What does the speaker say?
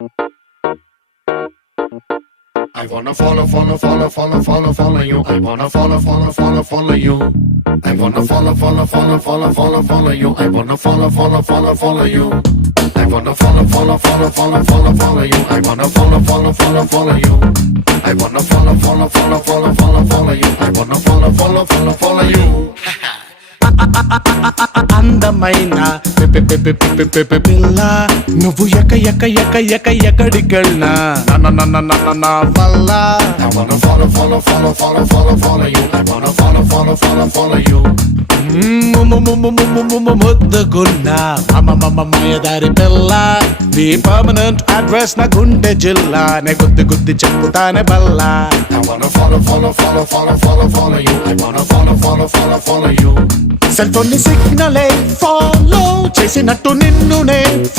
I wanna follow you. I wanna follow you. I wanna follow you. I wanna follow you. I wanna follow you. I wanna follow you. I wanna follow you. I wanna follow you. అందమైన పిల్ల నువ్వు ఎక్కడికెళ్ళినా నా వల్ల I wanna follow you. I wanna follow you. ముద్దుగున్నా మాయదారి పిల్ల నీ పర్మనెంట్ అడ్రస్ నా గుండె జిల్లా నే గుద్ది చెప్పుతానే బల్లా I wanna follow you. I wanna follow you. Cell phone ని సిగ్నలే ఫాలో చేసినట్టు నిన్ను నే